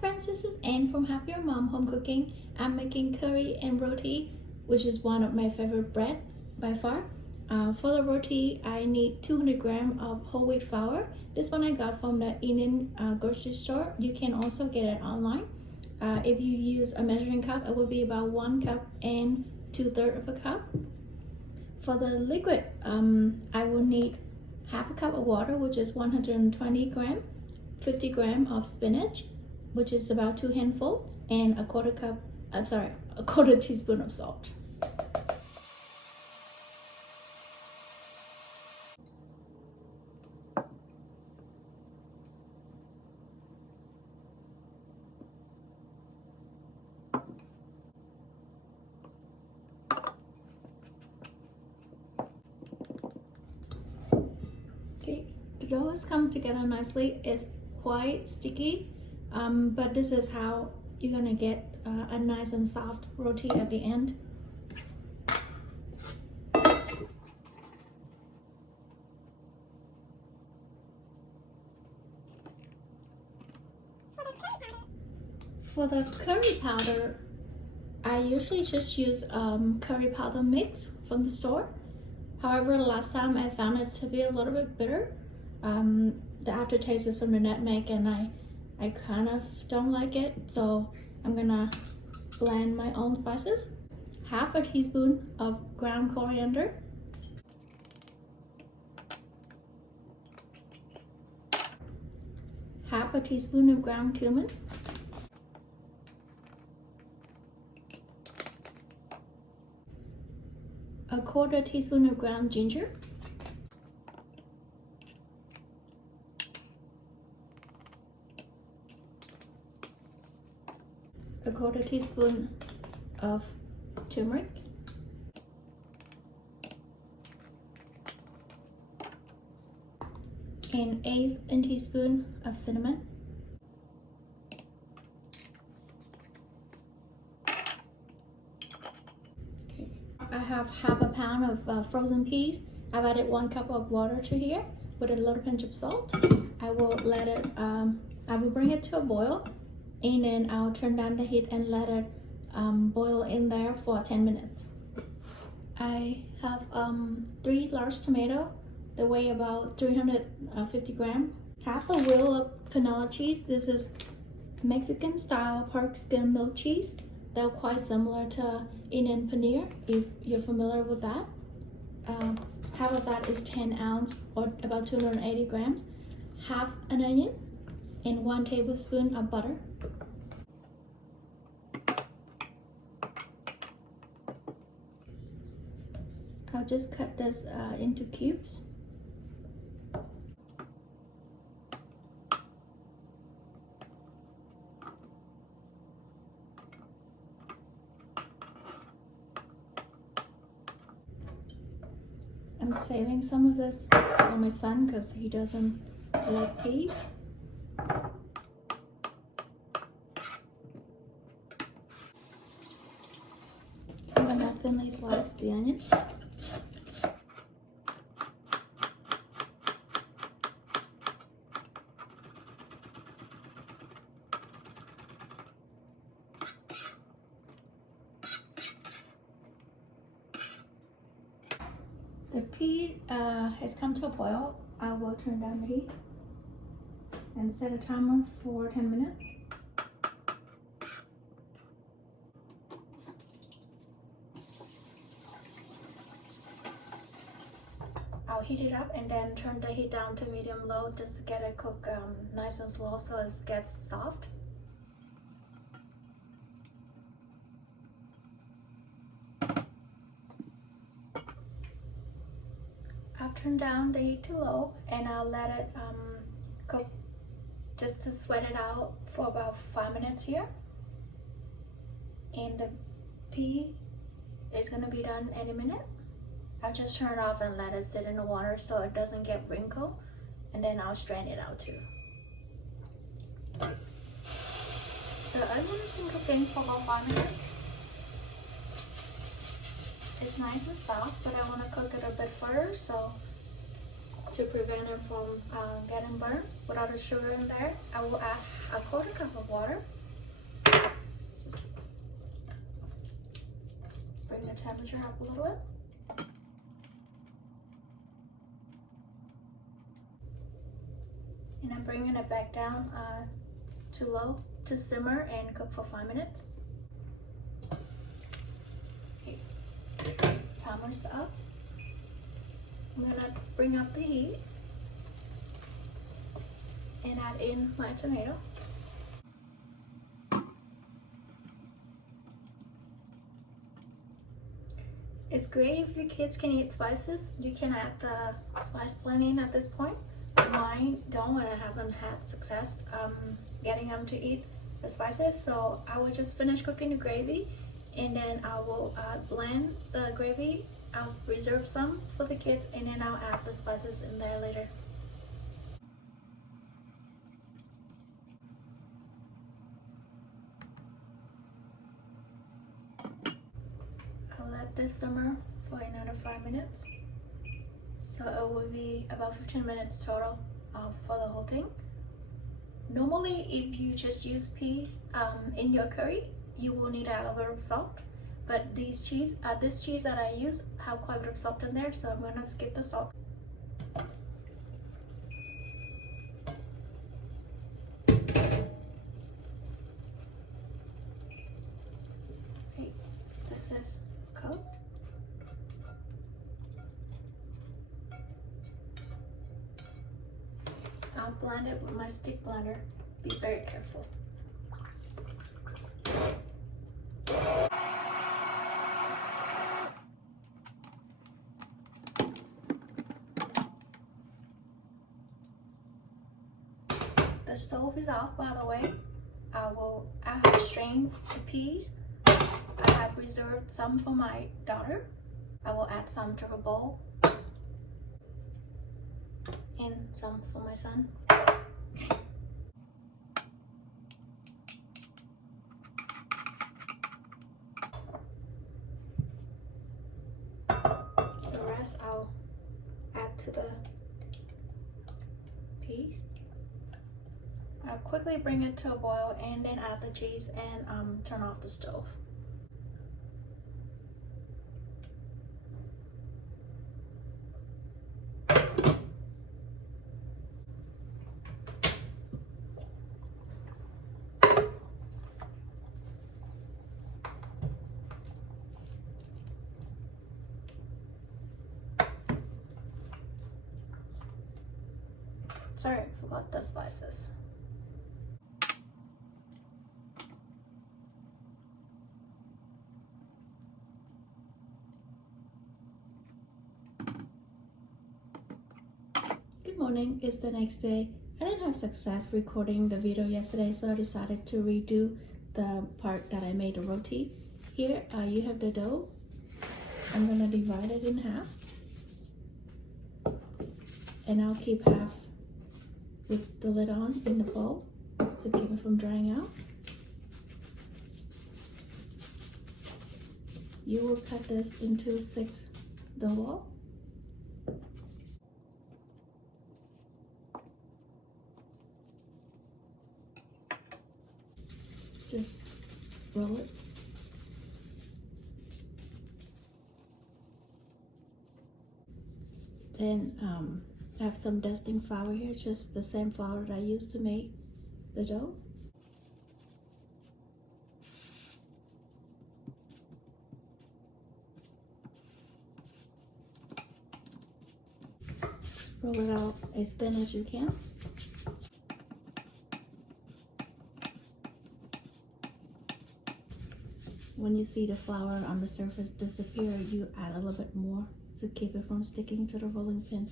friends, this is Anne from Happier Mom Home Cooking. I'm making curry and roti, which is one of my favorite bread by far. For the roti, I need 200 grams of whole wheat flour. This one I got from the Indian grocery store. You can also get it online. If you use a measuring cup, it will be about 1 cup and 2/3 of a cup. For the liquid, I will need half a cup of water, which is 120 grams, 50 grams of spinach, which is about 2 handfuls, and a quarter teaspoon of salt. Okay, the dough has come together nicely. It's quite sticky, but this is how you're gonna get a nice and soft roti at the end. For the curry powder, I usually just use curry powder mix from the store. However, last time I found it to be a little bit bitter. The aftertaste is from the nutmeg, and I kind of don't like it, so I'm gonna blend my own spices. Half a teaspoon of ground coriander, half a teaspoon of ground cumin, a quarter teaspoon of ground ginger, a quarter teaspoon of turmeric, and 1/8 teaspoon of cinnamon, I have half a pound of frozen peas. I've added 1 cup of water to here with a little pinch of salt. I will let it, I will bring it to a boil, and then I'll turn down the heat and let it boil in there for 10 minutes. I have 3 large tomatoes. They weigh about 350 grams. Half a wheel of canola cheese. This is Mexican style pork skin milk cheese. They're quite similar to Indian paneer, if you're familiar with that. Half of that is 10 ounces or about 280 grams. Half an onion and 1 tablespoon of butter. I'll just cut this into cubes. I'm saving some of this for my son because he doesn't like peas. I'm gonna thinly slice the onion. The pea has come to a boil. I will turn down the heat and set a timer for 10 minutes. I'll heat it up and then turn the heat down to medium-low just to get it cooked nice and slow so it gets soft. I'll turn down the heat to low and I'll let it cook just to sweat it out for about 5 minutes here. And the pea is gonna be done any minute. I'll just turn it off and let it sit in the water so it doesn't get wrinkled, and then I'll strain it out too. The onion has been cooking for about 5 minutes. It's nice and soft, but I want to cook it a bit further, so to prevent it from getting burnt without the sugar in there, I will add a quarter cup of water. Just bring the temperature up a little bit. And I'm bringing it back down to low to simmer and cook for 5 minutes. Okay, timer's up. I'm gonna bring up the heat and add in my tomato. It's great if your kids can eat spices. You can add the spice blending at this point. Mine don't, and I haven't had success getting them to eat the spices, so I will just finish cooking the gravy and then I will blend the gravy. I'll reserve some for the kids and then I'll add the spices in there later. I'll let this simmer for another 5 minutes. So it will be about 15 minutes total for the whole thing. Normally, if you just use peas in your curry, you will need to add a little bit of salt. But this cheese that I use have quite a bit of salt in there, so I'm gonna skip the salt. Okay, this is cooked. I'll blend it with my stick blender. Be very careful. The stove is off, by the way. I have strained the peas. I have reserved some for my daughter. I will add some to her bowl. And some for my son. The rest I'll add to the peas. I'll quickly bring it to a boil and then add the cheese and turn off the stove. Sorry, I forgot the spices. Good morning, it's the next day. I didn't have success recording the video yesterday, so I decided to redo the part that I made a roti. Here, you have the dough. I'm gonna divide it in half. And I'll keep half with the lid on in the bowl to keep it from drying out. You will cut this into 6 dough balls. Just roll it. Then I have some dusting flour here, just the same flour that I used to make the dough. Roll it out as thin as you can. When you see the flour on the surface disappear, you add a little bit more to keep it from sticking to the rolling pin.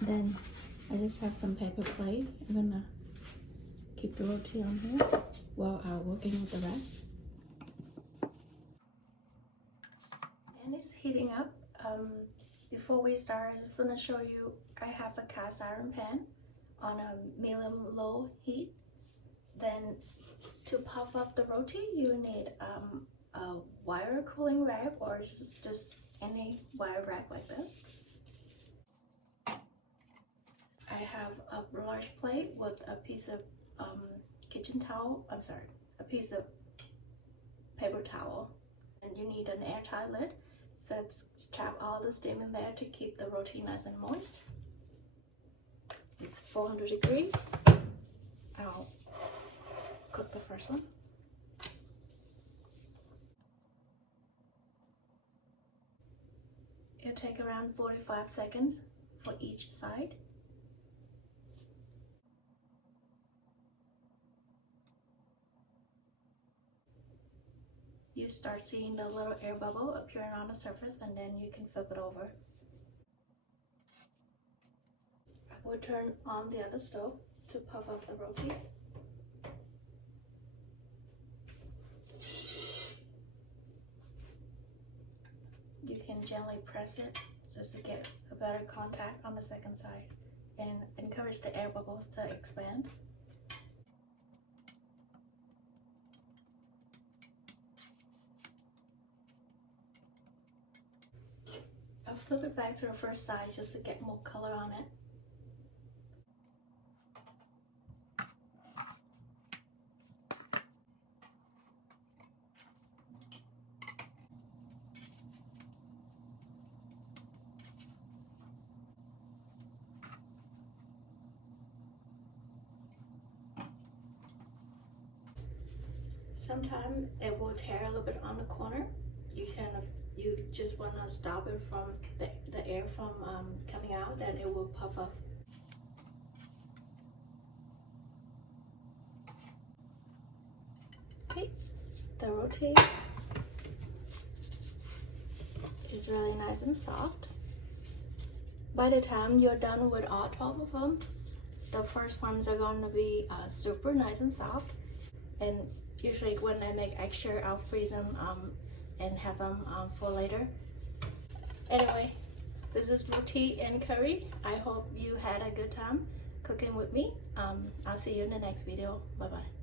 Then I just have some paper plate. I'm gonna keep the roti on here while I'm working with the rest. And it's heating up. Before we start, I just want to show you I have a cast iron pan. on a medium-low heat. Then to puff up the roti, you need a wire cooling rack or just any wire rack like this. I have a large plate with a piece of kitchen towel, a piece of paper towel. And you need an airtight lid, so trap all the steam in there to keep the roti nice and moist. It's 400 degrees. I'll cook the first one. It'll take around 45 seconds for each side. You start seeing the little air bubble appearing on the surface, and then you can flip it over. I will turn on the other stove to puff up the roti. You can gently press it just to get a better contact on the second side and encourage the air bubbles to expand. I'll flip it back to the first side just to get more color on it. Sometimes it will tear a little bit on the corner. You just want to stop it from the air from coming out, then it will puff up. Okay, the roti is really nice and soft. By the time you're done with all 12 of them, the first ones are going to be super nice and soft. And usually when I make extra, I'll freeze them and have them for later. Anyway, this is roti and curry. I hope you had a good time cooking with me. I'll see you in the next video. Bye bye.